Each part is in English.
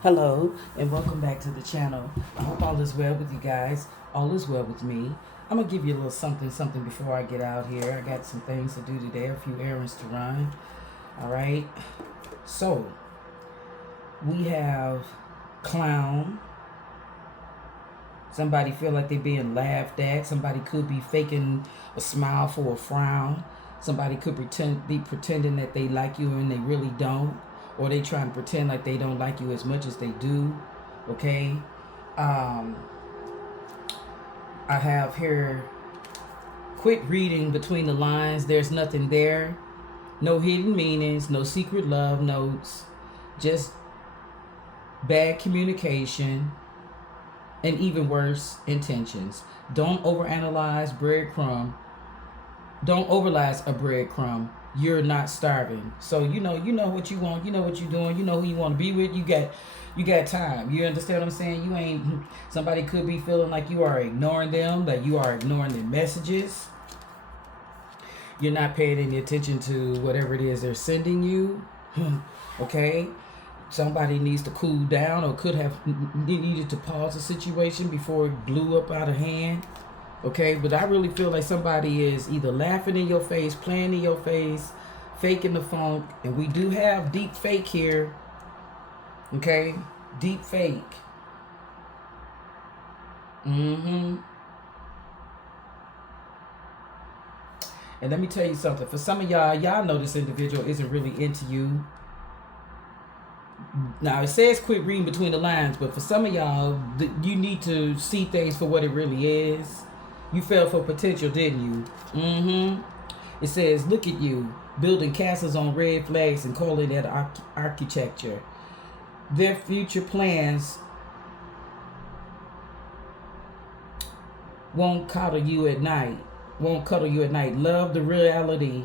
Hello and welcome back to the channel. I hope all is well with you guys. All is well with me. I'm gonna give you a little something before I get out here. I got some things to do today, a few errands to run. All right. So we have clown. Somebody feel like they're being laughed at. Somebody could be faking a smile for a frown. Somebody could be pretending that they like you and they really don't, or they trying to pretend like they don't like you as much as they do. Okay. Um, I have here, quit reading between the lines. There's nothing there. No hidden meanings, no secret love notes, just bad communication, and even worse, intentions. Don't overanalyze breadcrumb. Don't overanalyze a breadcrumb. You're not starving. So you know what you want. You know what you're doing. You know who you want to be with. You got time. You understand what I'm saying? You ain't. Somebody could be feeling like you are ignoring them, that you are ignoring their messages. You're not paying any attention to whatever it is they're sending you. Okay? Somebody needs to cool down or could have needed to pause the situation before it blew up out of hand. Okay? But I really feel like somebody is either laughing in your face, playing in your face, faking the funk. And we do have deep fake here. Okay? Deep fake. Mm-hmm. And let me tell you something. For some of y'all know this individual isn't really into you. Now, it says quit reading between the lines, but for some of y'all, you need to see things for what it really is. You fell for potential, didn't you? Mm-hmm. It says, look at you, building castles on red flags and calling it architecture. Their future plans won't cuddle you at night. Won't cuddle you at night. Love the reality,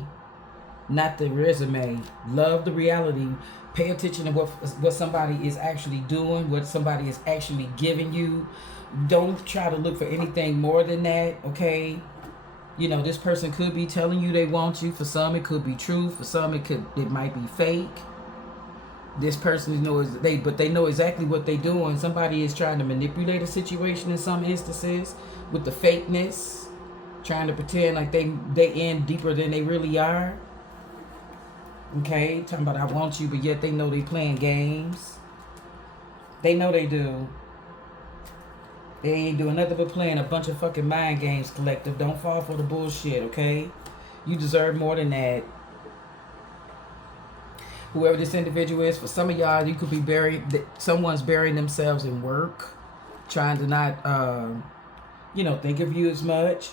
not the resume. Love the reality. Pay attention to what somebody is actually doing, what somebody is actually giving you. Don't try to look for anything more than that, okay? You know, this person could be telling you they want you. For some, it could be true. For some, it might be fake. This person knows they know exactly what they're doing. Somebody is trying to manipulate a situation in some instances with the fakeness, trying to pretend like they in deeper than they really are. Okay, talking about I want you, but yet they know they playing games. They know they do. They ain't doing nothing but playing a bunch of fucking mind games, collective. Don't fall for the bullshit, okay? You deserve more than that. Whoever this individual is, for some of y'all, you could be someone's burying themselves in work, trying to not, think of you as much.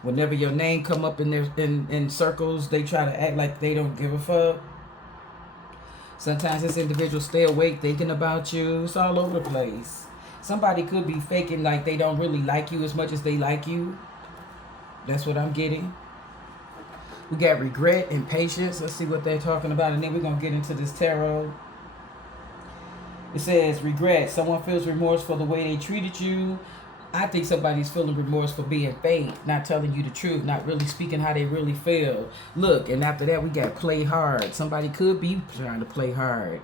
Whenever your name come up in circles, they try to act like they don't give a fuck. Sometimes this individual stay awake thinking about you. It's all over the place. Somebody could be faking like they don't really like you as much as they like you. That's what I'm getting. We got regret and patience. Let's see what they're talking about, and then we're going to get into this tarot. It says regret. Someone feels remorse for the way they treated you. I think somebody's feeling remorse for being fake, not telling you the truth, not really speaking how they really feel. Look, and after that, we got play hard. Somebody could be trying to play hard.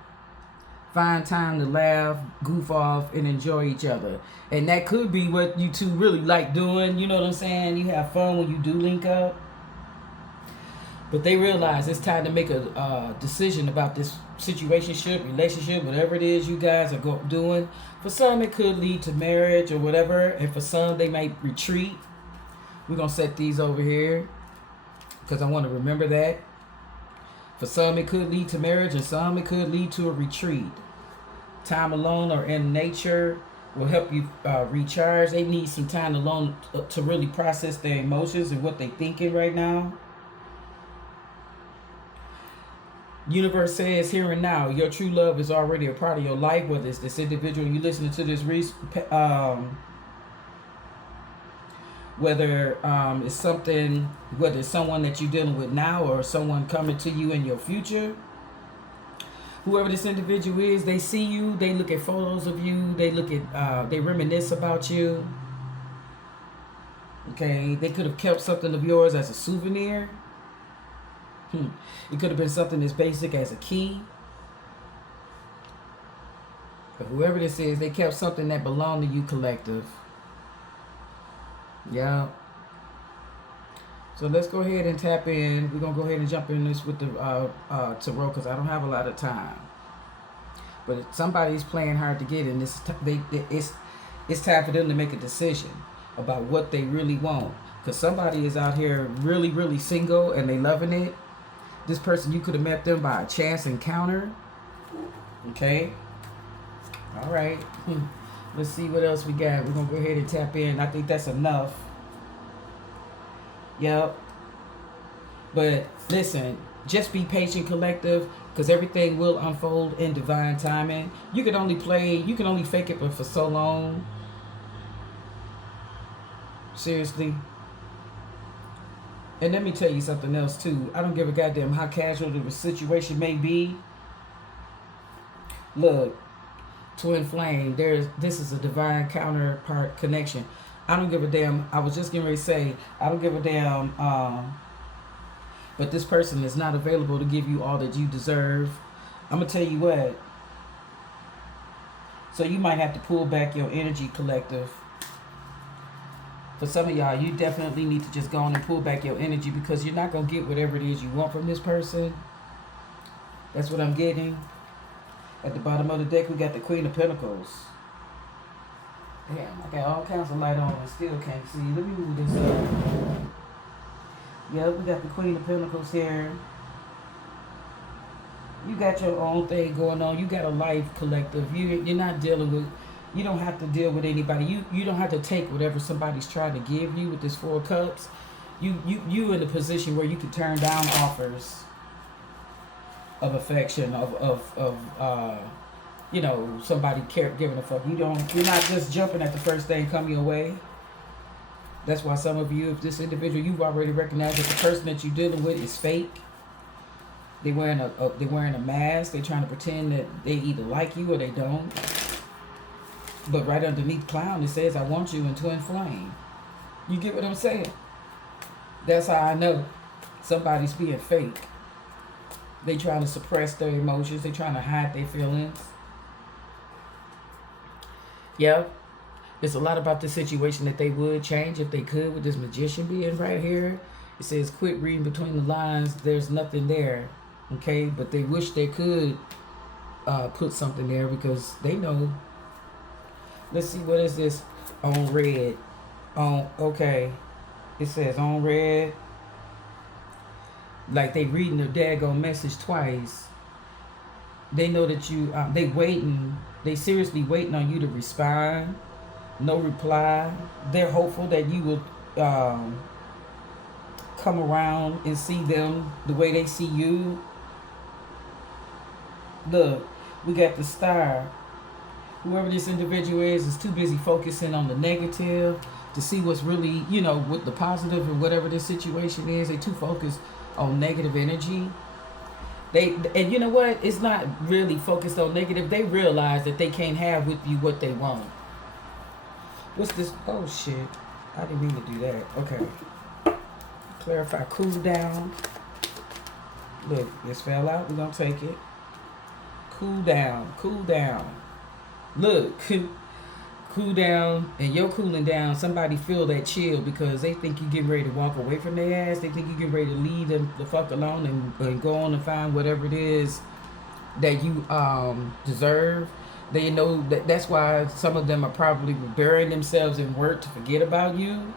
Find time to laugh, goof off, and enjoy each other. And that could be what you two really like doing. You know what I'm saying? You have fun when you do link up. But they realize it's time to make a decision about this situationship, relationship, whatever it is you guys are doing. For some, it could lead to marriage or whatever. And for some, they might retreat. We're going to set these over here because I want to remember that. For some, it could lead to marriage, and some, it could lead to a retreat. Time alone or in nature will help you recharge. They need some time alone to really process their emotions and what they're thinking right now. Universe says here and now, your true love is already a part of your life. Whether it's this individual you listening to this, whether it's something, whether it's someone that you're dealing with now or someone coming to you in your future. Whoever this individual is, they see you, they look at photos of you, they reminisce about you. Okay, they could have kept something of yours as a souvenir. It could have been something as basic as a key. But whoever this is, they kept something that belonged to you, collective. Yeah. So let's go ahead and tap in. We're going to go ahead and jump in this with the tarot because I don't have a lot of time. But somebody's playing hard to get in. It's time for them to make a decision about what they really want. Because somebody is out here really, really single and they loving it. This person, you could have met them by a chance encounter. Okay. All right. Let's see what else we got. We're going to go ahead and tap in. I think that's enough. Yep. But listen, just be patient, collective, because everything will unfold in divine timing. You can only fake it but for so long. Seriously. And let me tell you something else too. I don't give a goddamn how casual the situation may be. Look, twin flame, this is a divine counterpart connection. I don't give a damn. I was just getting ready to say, I don't give a damn. But this person is not available to give you all that you deserve. I'm going to tell you what. So you might have to pull back your energy, collective. For some of y'all, you definitely need to just go on and pull back your energy because you're not going to get whatever it is you want from this person. That's what I'm getting. At the bottom of the deck, we got the Queen of Pentacles. Damn, I got all kinds of light on and still can't see. Let me move this up. Yeah, we got the Queen of Pentacles here. You got your own thing going on. You got a life, collective. You're not dealing with... You don't have to deal with anybody. You don't have to take whatever somebody's trying to give you with this Four of Cups. You in a position where you can turn down offers of affection, somebody giving a fuck. You're not just jumping at the first thing come your way. That's why some of you, if this individual, you've already recognized that the person that you're dealing with is fake. They're wearing a mask. They're trying to pretend that they either like you or they don't. But right underneath clown, it says, I want you in twin flame. You get what I'm saying? That's how I know somebody's being fake. They trying to suppress their emotions. They trying to hide their feelings. Yeah. It's a lot about the situation that they would change if they could with this magician being right here. It says, quit reading between the lines. There's nothing there. Okay. But they wish they could put something there because they know. Let's see. What is this? On red. Okay. It says on red. Like they reading their daggone message twice. They know that you, they seriously waiting on you to respond. No reply. They're hopeful that you will come around and see them the way they see you. Look, we got the Star. Whoever this individual is too busy focusing on the negative to see what's really, with the positive or whatever this situation is. They're too focused on negative energy. And you know what? It's not really focused on negative. They realize that they can't have with you what they want. What's this? Oh, shit. I didn't mean to do that. Okay. Clarify. Cool down. Look, this fell out. We're going to take it. Cool down. Cool down. Look. Cool down. And you're cooling down. Somebody feel that chill because they think you're getting ready to walk away from their ass. They think you're getting ready to leave them the fuck alone and go on and find whatever it is that you deserve. They know that's why some of them are probably burying themselves in work to forget about you.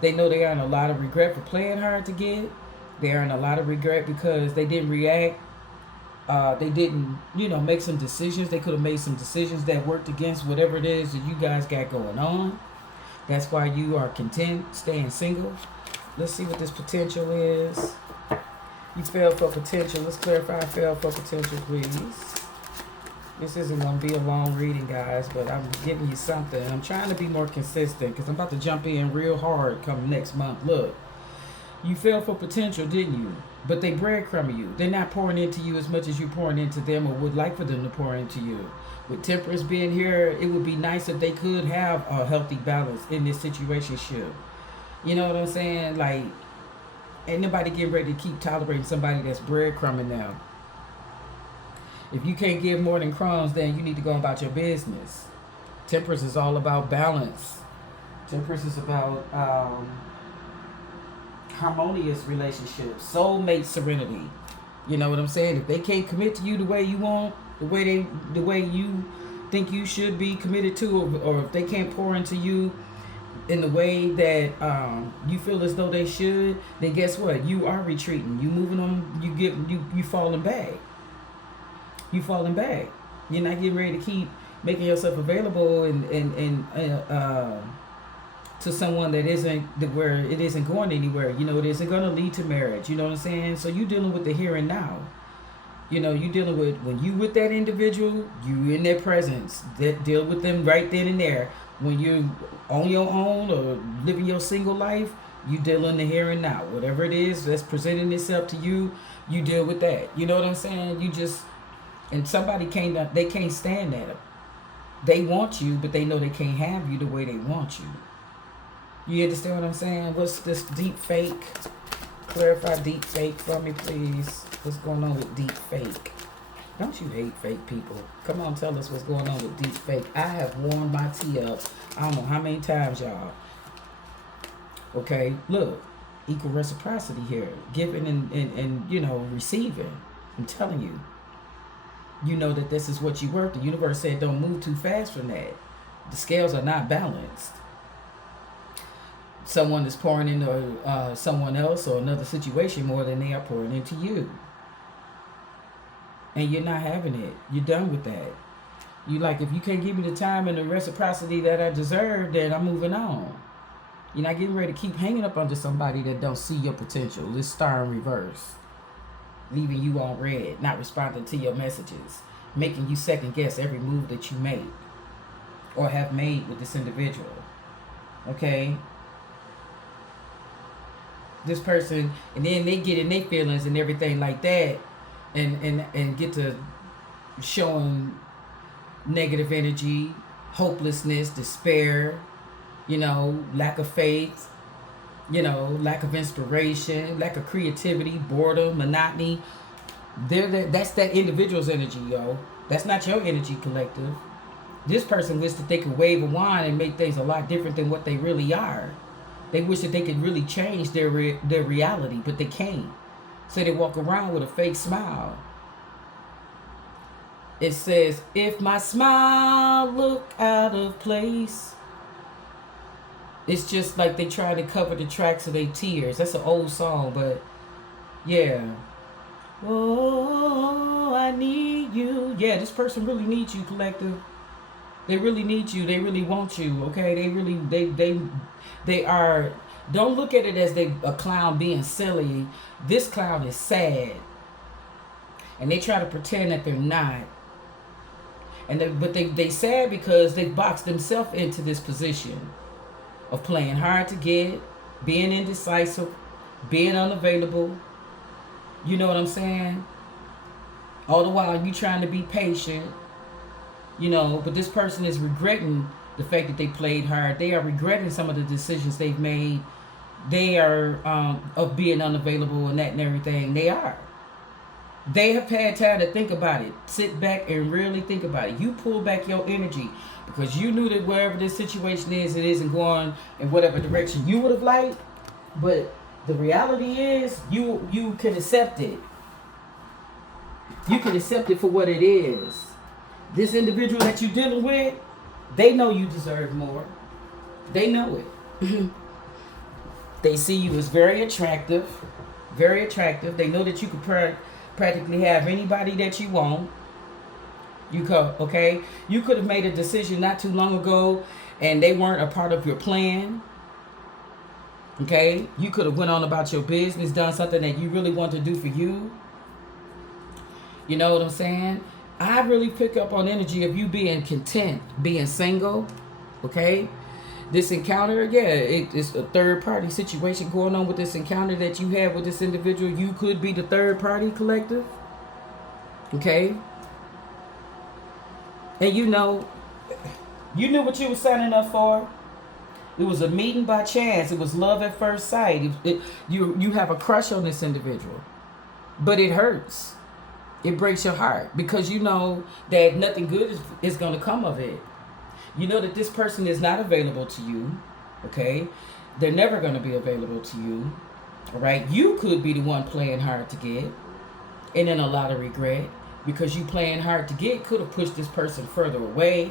They know they are in a lot of regret for playing hard to get. They are in a lot of regret because they didn't react. They didn't, make some decisions. They could have made some decisions that worked against whatever it is that you guys got going on. That's why you are content staying single. Let's see what this potential is. You fell for potential. Let's clarify fell for potential, please. This isn't going to be a long reading, guys, but I'm giving you something. I'm trying to be more consistent because I'm about to jump in real hard come next month. Look, you fell for potential, didn't you? But they breadcrumbing you. They're not pouring into you as much as you're pouring into them or would like for them to pour into you. With Temperance being here, it would be nice if they could have a healthy balance in this situationship. You know what I'm saying? Like, ain't nobody getting ready to keep tolerating somebody that's breadcrumbing them. If you can't give more than crumbs, then you need to go about your business. Temperance is all about balance. Temperance is about harmonious relationships, soulmate serenity. You know what I'm saying? If they can't commit to you the way you want, the way you think you should be committed to, or if they can't pour into you in the way that you feel as though they should, then guess what? You are retreating. You moving on. You falling back. You falling back. You're not getting ready to keep making yourself available and to someone that isn't where it isn't going anywhere. You know, it isn't going to lead to marriage. You know what I'm saying? So you dealing with the here and now. You know, you dealing with, when you with that individual, you in their presence. That deal with them right then and there. When you're on your own or living your single life, you deal in the here and now. Whatever it is that's presenting itself to you, you deal with that. You know what I'm saying? You just, and somebody they can't stand that. They want you, but they know they can't have you the way they want you. You understand what I'm saying? What's this deep fake? Clarify deep fake for me, please. What's going on with deep fake? Don't you hate fake people? Come on, tell us what's going on with deep fake. I have warmed my tea up. I don't know how many times, y'all. Okay, look. Equal reciprocity here. Giving and you know, receiving. I'm telling you. You know that this is what you worth. The universe said don't move too fast from that. The scales are not balanced. Someone is pouring into someone else or another situation more than they are pouring into you. And you're not having it. You're done with that. You like, if you can't give me the time and the reciprocity that I deserve, then I'm moving on. You're not getting ready to keep hanging up under somebody that don't see your potential. This star in reverse. Leaving you on red, not responding to your messages, making you second guess every move that you make or have made with this individual. Okay? This person, and then they get in their feelings and everything like that, and get to showing negative energy, hopelessness, despair, you know, lack of faith, you know, lack of inspiration, lack of creativity, boredom, monotony. That's that individual's energy, yo. That's not your energy, collective. This person wishes that they could wave a wand and make things a lot different than what they really are. They wish that they could really change their reality, but they can't. So they walk around with a fake smile. It says, if my smile look out of place. It's just like they try to cover the tracks of their tears. That's an old song, but yeah. Oh, I need you. Yeah, this person really needs you, collective. They really need you. They really want you. Okay, they are. Don't look at it as a clown being silly. This clown is sad, and they try to pretend that they're not. But they sad because they boxed themselves into this position of playing hard to get, being indecisive, being unavailable. You know what I'm saying? All the while you trying to be patient. You know, but this person is regretting the fact that they played hard. They are regretting some of the decisions they've made. They are of being unavailable and that and everything. They are. They have had time to think about it. Sit back and really think about it. You pull back your energy because you knew that wherever this situation is, it isn't going in whatever direction you would have liked. But the reality is, you can accept it. You can accept it for what it is. This individual that you're dealing with, they know you deserve more. They know it. They see you as very attractive. Very attractive. They know that you could practically have anybody that you want. You could, okay? You could have made a decision not too long ago and they weren't a part of your plan. Okay? You could have went on about your business, done something that you really want to do for you. You know what I'm saying? I really pick up on energy of you being content, being single, okay? This encounter, yeah, it's a third party situation going on with this encounter that you had with this individual. You could be the third party, collective, okay? And you know, you knew what you were signing up for. It was a meeting by chance. It was love at first sight. You have a crush on this individual, but it hurts. It breaks your heart because you know that nothing good is going to come of it. You know that this person is not available to you, okay? They're never going to be available to you, all right? You could be the one playing hard to get, and then a lot of regret because you playing hard to get could have pushed this person further away,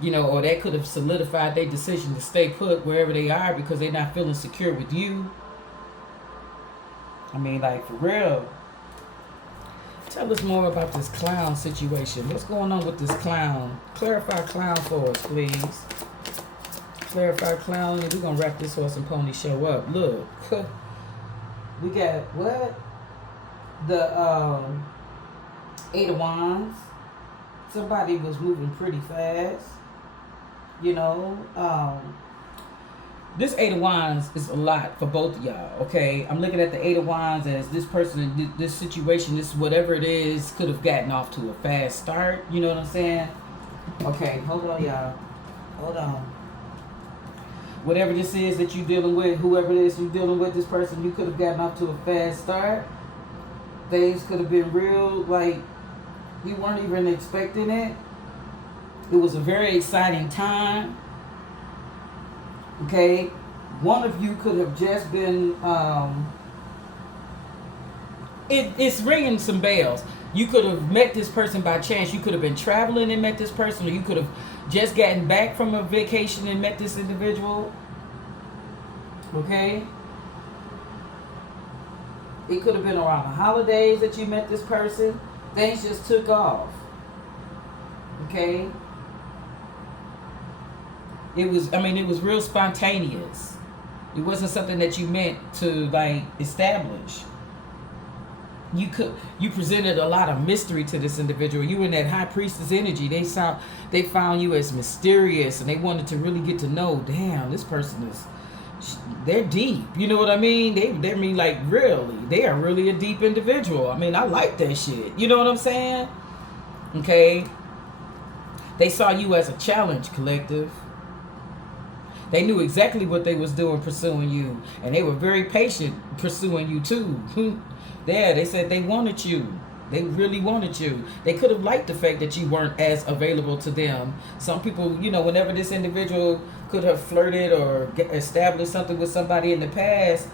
you know, or that could have solidified their decision to stay put wherever they are because they're not feeling secure with you. I mean, like, for real. Tell us more about this clown situation. What's going on with this clown? Clarify clown for us, please. Clarify clown, and we're going to wrap this horse and pony show up. Look. We got, what? The Eight of Wands. Somebody was moving pretty fast. You know, this Eight of Wands is a lot for both of y'all, okay? I'm looking at the Eight of Wands as this person, this situation, this whatever it is, could have gotten off to a fast start. You know what I'm saying? Okay, hold on, y'all. Hold on. Whatever this is that you're dealing with, whoever it is you're dealing with, this person, you could have gotten off to a fast start. Things could have been real, like, you weren't even expecting it. It was a very exciting time. Okay, one of you could have just been, it's ringing some bells. You could have met this person by chance. You could have been traveling and met this person, or you could have just gotten back from a vacation and met this individual. Okay, it could have been around the holidays that you met this person. Things just took off. Okay. It was real spontaneous. It wasn't something that you meant to, like, establish. You presented a lot of mystery to this individual. You were in that high priestess energy. They found you as mysterious, and they wanted to really get to know, damn, this person they're deep. You know what I mean? They mean, like, really. They are really a deep individual. I mean, I like that shit. You know what I'm saying? Okay. They saw you as a challenge, collective. They knew exactly what they was doing pursuing you. And they were very patient pursuing you too. Yeah, they said they wanted you. They really wanted you. They could have liked the fact that you weren't as available to them. Some people, you know, whenever this individual could have flirted or established something with somebody in the past,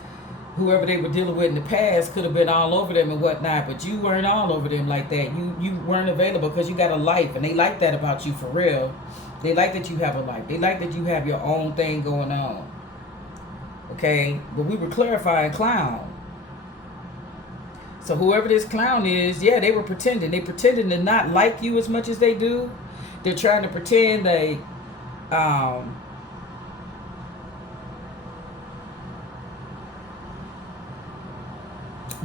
whoever they were dealing with in the past could have been all over them and whatnot. But you weren't all over them like that. You weren't available because you got a life. And they like that about you for real. They like that you have a life. They like that you have your own thing going on. Okay? But we were clarifying clown. So whoever this clown is, yeah, they were pretending. They pretending to not like you as much as they do. They're trying to pretend they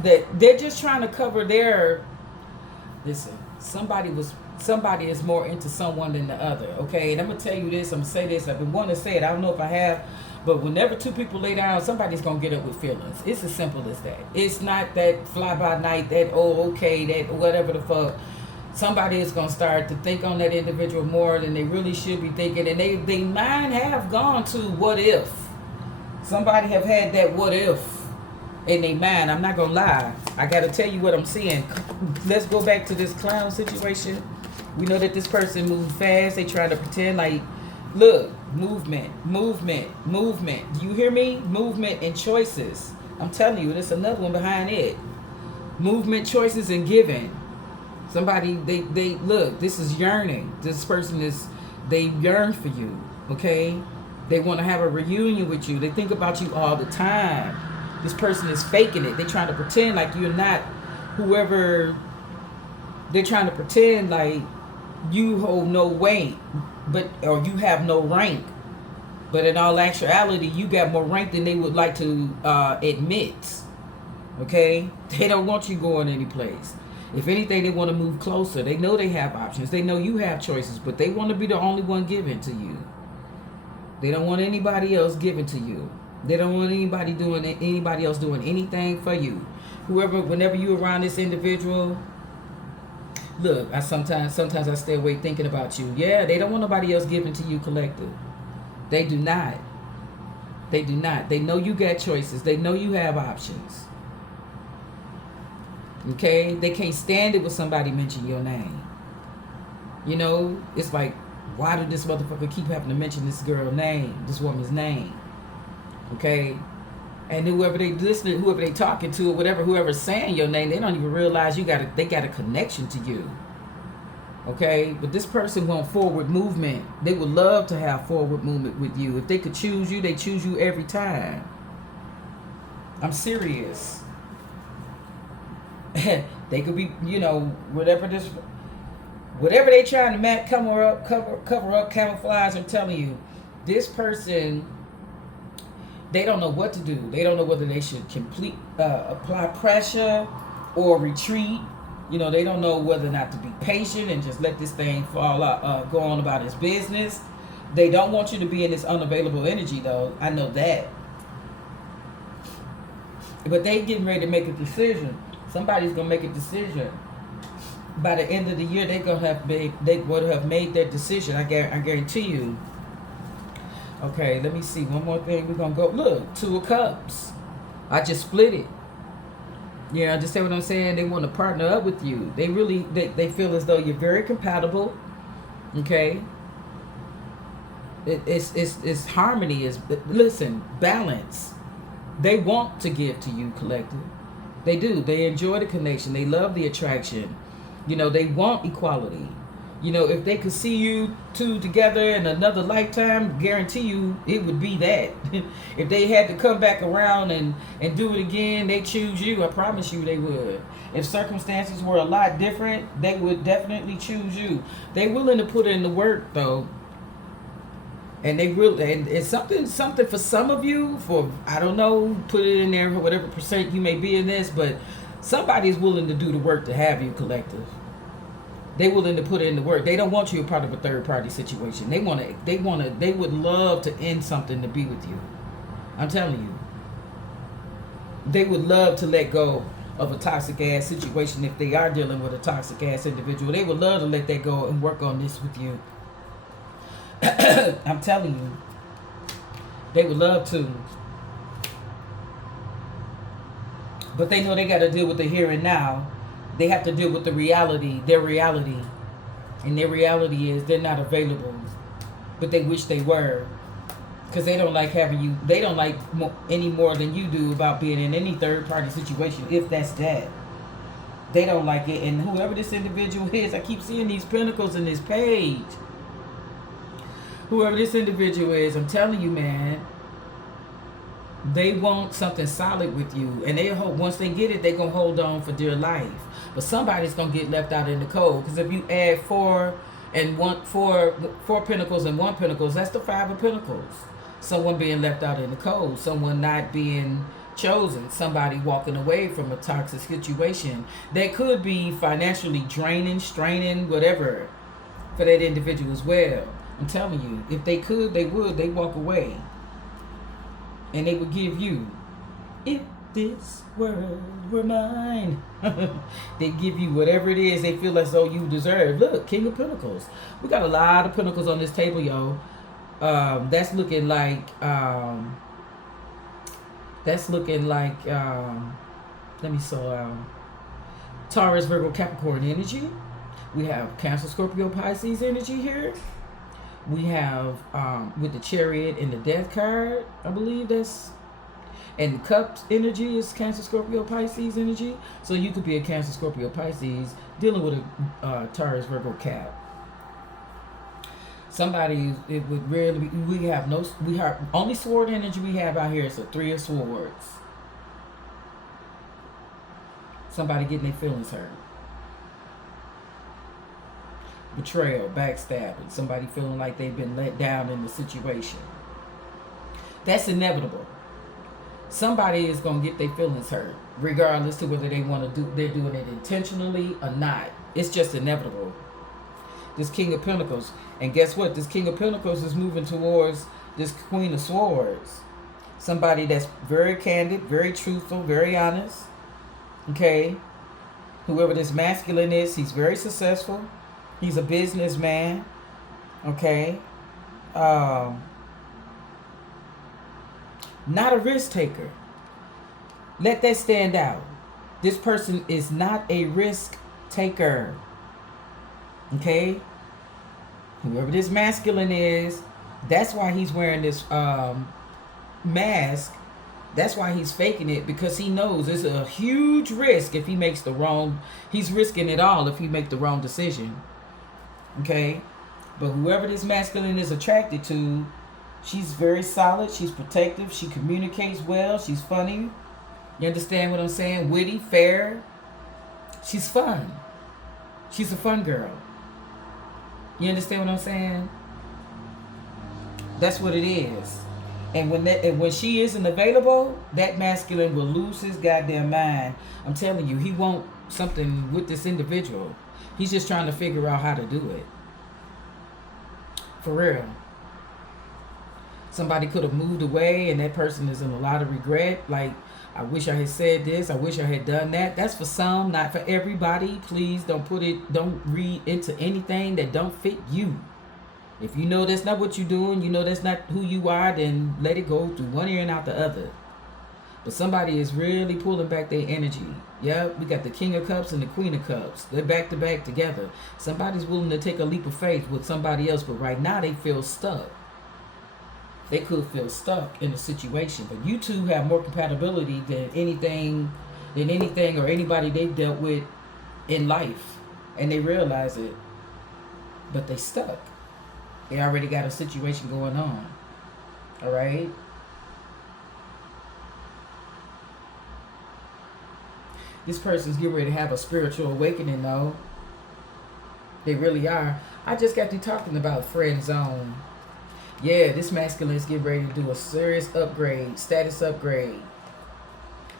that they're just trying to cover their, listen, somebody is more into someone than the other, okay? And I'm going to tell you this, I'm going to say this, I've been wanting to say it, I don't know if I have, but whenever two people lay down, somebody's going to get up with feelings. It's as simple as that. It's not that fly-by-night, that, oh, okay, that whatever the fuck. Somebody is going to start to think on that individual more than they really should be thinking, and they mind have gone to what if. Somebody have had that what if in their mind. I'm not going to lie. I got to tell you what I'm seeing. Let's go back to this clown situation. We know that this person moved fast. They try to pretend like, look, movement. Do you hear me? Movement and choices. I'm telling you, there's another one behind it. Movement, choices, and giving. Somebody, they look, this is yearning. This person they yearn for you, okay? They want to have a reunion with you. They think about you all the time. This person is faking it. They're trying to pretend like you're not whoever. They're trying to pretend like you hold no weight, or you have no rank. But in all actuality, you got more rank than they would like to admit. Okay? They don't want you going any place. If anything, they want to move closer. They know they have options. They know you have choices, but they want to be the only one given to you. They don't want anybody else given to you. They don't want anybody else doing anything for you. Whenever you're around this individual, look, sometimes I stay awake thinking about you. Yeah, they don't want nobody else given to you, collective. They do not. They do not. They know you got choices. They know you have options. Okay? They can't stand it when somebody mention your name. You know, it's like, why did this motherfucker keep having to mention this girl's name, this woman's name? Okay? And whoever they listening, whoever they talking to, or whatever, whoever's saying your name, they don't even realize they got a connection to you. Okay? But this person want forward movement. They would love to have forward movement with you. If they could choose you, they choose you every time. I'm serious. They could be, you know, whatever they trying to cover up, camouflage. I'm telling you, this person, they don't know what to do. They don't know whether they should apply pressure or retreat. You know, they don't know whether or not to be patient and just let this thing fall out, go on about its business. They don't want you to be in this unavailable energy, though. I know that. But they getting ready to make a decision. Somebody's gonna make a decision. By the end of the year, they would have made their decision. I guarantee you. Okay, let me see. One more thing. We're gonna go. Look, 2 of Cups. I just split it. You know, understand what I'm saying? They want to partner up with you. They really, they feel as though you're very compatible. Okay. It's harmony. Listen, balance. They want to give to you, collective. They do. They enjoy the connection. They love the attraction. You know, they want equality. You know, if they could see you two together in another lifetime, guarantee you it would be that. If they had to come back around and do it again, they choose you. I promise you they would. If circumstances were a lot different, they would definitely choose you. They willing to put in the work, though. And they really, and it's something for some of you, for, I don't know, put it in there for whatever percent you may be in this, but somebody's willing to do the work to have you, collective. They willing to put in the work. They don't want you a part of a third party situation. They would love to end something to be with you. I'm telling you. They would love to let go of a toxic ass situation if they are dealing with a toxic ass individual. They would love to let that go and work on this with you. I'm telling you, they would love to. But they know they got to deal with the here and now. They have to deal with the reality, their reality. And their reality is they're not available. But they wish they were. Because they don't like having you, they don't like any more than you do about being in any third party situation, if that's that. They don't like it. And whoever this individual is, I keep seeing these pentacles in this page. Whoever this individual is, I'm telling you, man, they want something solid with you. And they hope once they get it, they're going to hold on for dear life. But somebody's going to get left out in the cold. Because if you add four pentacles and 1 pentacles, that's the 5 of pentacles. Someone being left out in the cold. Someone not being chosen. Somebody walking away from a toxic situation. That could be financially draining, straining, whatever, for that individual as well. I'm telling you, if they could, they would. They walk away. And they would give you, if this world were mine. They give you whatever it is they feel as though you deserve. Look, King of Pentacles. We got a lot of pentacles on this table, yo. That's looking like, let me slow down. Taurus, Virgo, Capricorn energy. We have Cancer, Scorpio, Pisces energy here. We have with the Chariot and the Death card, I believe that's, and the Cups energy is Cancer, Scorpio, Pisces energy. So you could be a Cancer, Scorpio, Pisces dealing with a Taurus, Virgo, Cap. Somebody, it would really be, we have only sword energy we have out here is a 3 of Swords. Somebody getting their feelings hurt. Betrayal, backstabbing, somebody feeling like they've been let down in the situation. That's inevitable. Somebody is going to get their feelings hurt, regardless to whether they're doing it intentionally or not. It's just inevitable. This King of Pentacles. And guess what? This King of Pentacles is moving towards this Queen of Swords. Somebody that's very candid, very truthful, very honest. Okay? Whoever this masculine is, he's very successful. He's a businessman, okay? Not a risk taker. Let that stand out. This person is not a risk taker. Okay? Whoever this masculine is, that's why he's wearing this mask. That's why he's faking it, because he knows it's a huge risk if he makes the wrong. He's risking it all if he make the wrong decision. Okay? But whoever this masculine is attracted to, she's very solid. She's protective. She communicates well. She's funny. You understand what I'm saying? Witty, fair. She's fun. She's a fun girl. You understand what I'm saying? That's what it is. And when she isn't available, that masculine will lose his goddamn mind. I'm telling you, he wants something with this individual. He's just trying to figure out how to do it. For real. Somebody could have moved away and that person is in a lot of regret. Like, I wish I had said this. I wish I had done that. That's for some, not for everybody. Please don't read into anything that don't fit you. If you know that's not what you're doing, you know that's not who you are, then let it go through one ear and out the other. But somebody is really pulling back their energy. Yeah, we got the King of Cups and the Queen of Cups. They're back to back together. Somebody's willing to take a leap of faith with somebody else, but right now they feel stuck. They could feel stuck in a situation. But you two have more compatibility than anything or anybody they've dealt with in life. And they realize it. But they stuck. They already got a situation going on. Alright? This person's getting ready to have a spiritual awakening, though. They really are. I just got to talking about friend zone. Yeah, this masculine is getting ready to do a serious upgrade, status upgrade.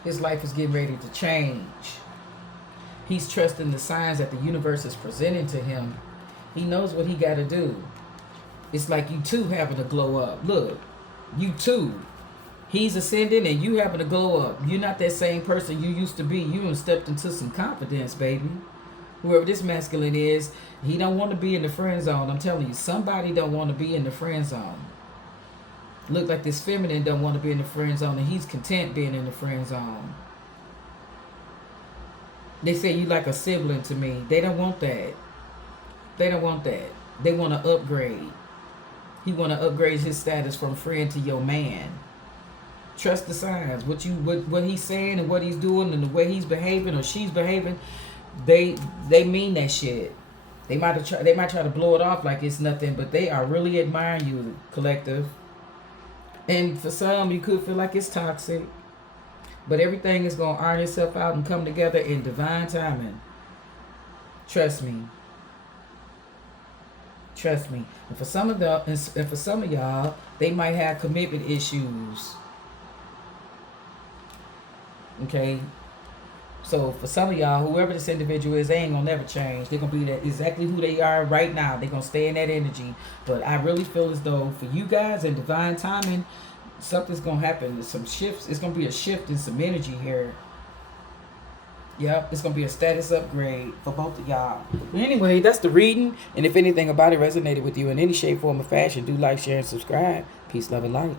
His life is getting ready to change. He's trusting the signs that the universe is presenting to him. He knows what he got to do. It's like you two having to glow up. Look, you two. He's ascending and you having to glow up. You're not that same person you used to be. You done stepped into some confidence, baby. Whoever this masculine is, he don't want to be in the friend zone. I'm telling you, somebody don't want to be in the friend zone. Look like this feminine don't want to be in the friend zone, and he's content being in the friend zone. They say you like a sibling to me. They don't want that. They don't want that. They want to upgrade. He want to upgrade his status from friend to your man. Trust the signs. What he's saying and what he's doing and the way he's behaving or she's behaving, they mean that shit. They might try to blow it off like it's nothing, but they are really admiring you, collective. And for some, you could feel like it's toxic, but everything is gonna iron itself out and come together in divine timing. Trust me. Trust me. And for some of y'all, they might have commitment issues. Okay. So for some of y'all, whoever this individual is, they ain't gonna never change. They're gonna be exactly who they are right now. They're gonna stay in that energy. But I really feel as though for you guys in divine timing, something's gonna happen. There's some shifts. It's gonna be a shift in some energy here. Yep, it's gonna be a status upgrade for both of y'all. But anyway, that's the reading. And if anything about it resonated with you in any shape, form, or fashion, do like, share, and subscribe. Peace, love, and light.